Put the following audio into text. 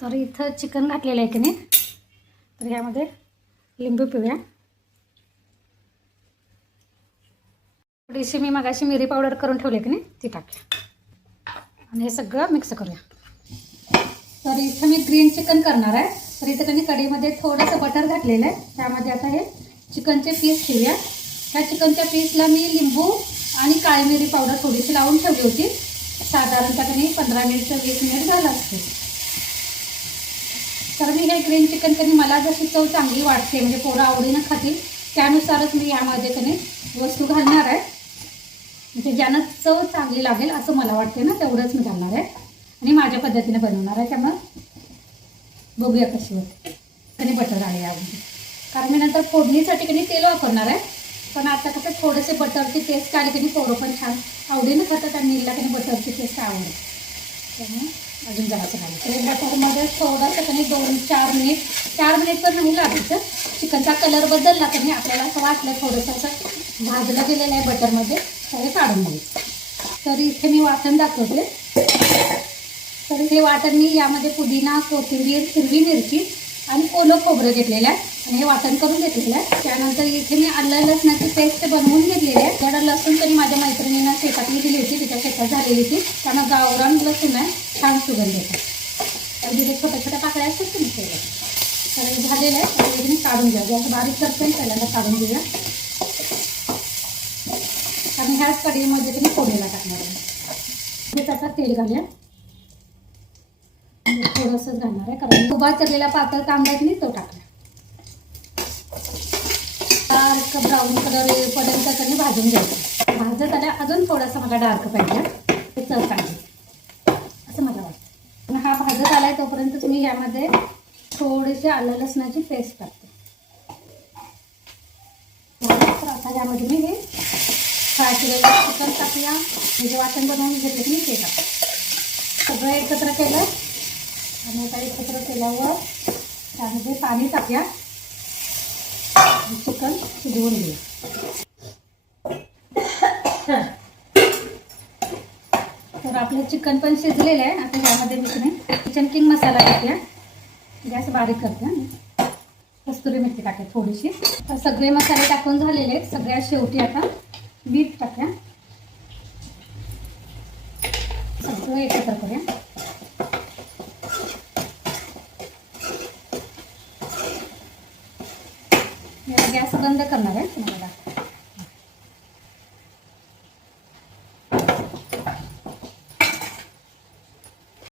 तर इथं चिकन घातलेलं आहे की नाही, तर ह्यामध्ये लिंबू पिळूया. थोडीशी मी मगाशी मिरी पावडर करून ठेवले की नाही ती टाकूया आणि हे सगळं मिक्स करूया. तर इथं मी ग्रीन चिकन करणार आहे. तर इथं कधी कढईमध्ये थोडंसं बटर घातलेलं आहे. त्यामध्ये आता हे चिकनचे पीस ठेवूया. ह्या चिकनच्या पीसला मी लिंबू आणि काळी मिरी पावडर थोडीशी लावून ठेवली होती. साधारणतः कधी 15 मिनिट ते 20 मिनिट झालं असते. तर मी हे ग्रीन चिकन कधी मला जशी चव चांगली वाटते म्हणजे पोरं आवडीनं खातील त्यानुसारच मी यामध्ये कधी वस्तू घालणार आहे. म्हणजे ज्यांना चव चांगली लागेल असं मला वाटते ना तेवढंच मी घालणार आहे आणि माझ्या पद्धतीने बनवणार आहे. त्यामुळे बघूया कशी होते. कधी बटर आले यामध्ये, कारण मी नंतर फोडणीसाठी कधी तेल वापरणार आहे. पण आता कसं थोडेसे बटरची टेस्ट आली कधी पोरं पण छान आवडीनं खातात आणि नीलला कधी बटरची टेस्ट आवडते. त्यामुळे अजून जरासं घालायचं. तर बटरमध्ये थोडंसं कधी 4 मिनिट तर नाही लागायचं. चिकनचा कलर बदलला की नाही आपल्याला असं वाटलं थोडंसं असं भाजलं गेलेलं आहे बटरमध्ये तर काढून घ्यायचं. तर इथे मी वाटण दाखवते. तर हे वाटण मी यामध्ये पुदिना, कोथिंबीर, हिरवी मिरची आणि ओलं खोबरं घेतलेलं आहे आणि हे वाटण करून घेतलेलं आहे. त्यानंतर इथे मी आलं लसणाची पेस्ट बनवून घेतलेली आहे. त्याला लसूण तरी माझ्या मैत्रिणींना शेतातली दिली होती, तिच्या शेतात झालेली होती. त्यानं गावरान लसूण आहे, छान सुगंध येतो. अगदी जे छोट्या छोट्या पाकळ्या असतात की नाही तर हे झालेलं आहे. आणि मी काढून घ्या, असं बारीक करते पहिल्यांदा काढून घेऊया. आणि ह्याच कढईमध्ये तुम्ही फोडणीला टाकणार आहे. हे त्याचा तेल घालूया. थोडंसंच घालणार आहे कारण उभा चिरलेला पातळ कांदा आहे की नाही तो टाकला. डार्क ब्राऊन कलर येईपर्यंत कधी भाजून घ्यायचं. भाजत आल्या अजून थोडासा मला डार्क पाहिजे ते चव पाहिजे असं मला वाटतं. हा भाजत आलाय तोपर्यंत तुम्ही यामध्ये थोडीशी आलं लसणाची पेस्ट टाकते. तर आता यामध्ये मी हे फ्राय केलेलं चिकन टाकूया. हे जे वाटण बनवून घेतलं की ते टाकते. सगळं एकत्र केलं आणि आता एकत्र केल्यावर त्यामध्ये पाणी टाकूया. चिकन शिजवून घेऊ. तर आपलं चिकन पण शिजलेलं आहे. आता ह्यामध्ये मी किचन किंग मसाला टाकूया. गॅस बारीक करते. कस्तुरी मेथी टाकते थोडीशी. तर सगळे मसाले टाकून झालेले आहेत. सगळ्यात शेवटी आता मीठ टाकूया. सगळं एकत्र करूया. गॅस बंद करणार आहे तुम्हाला.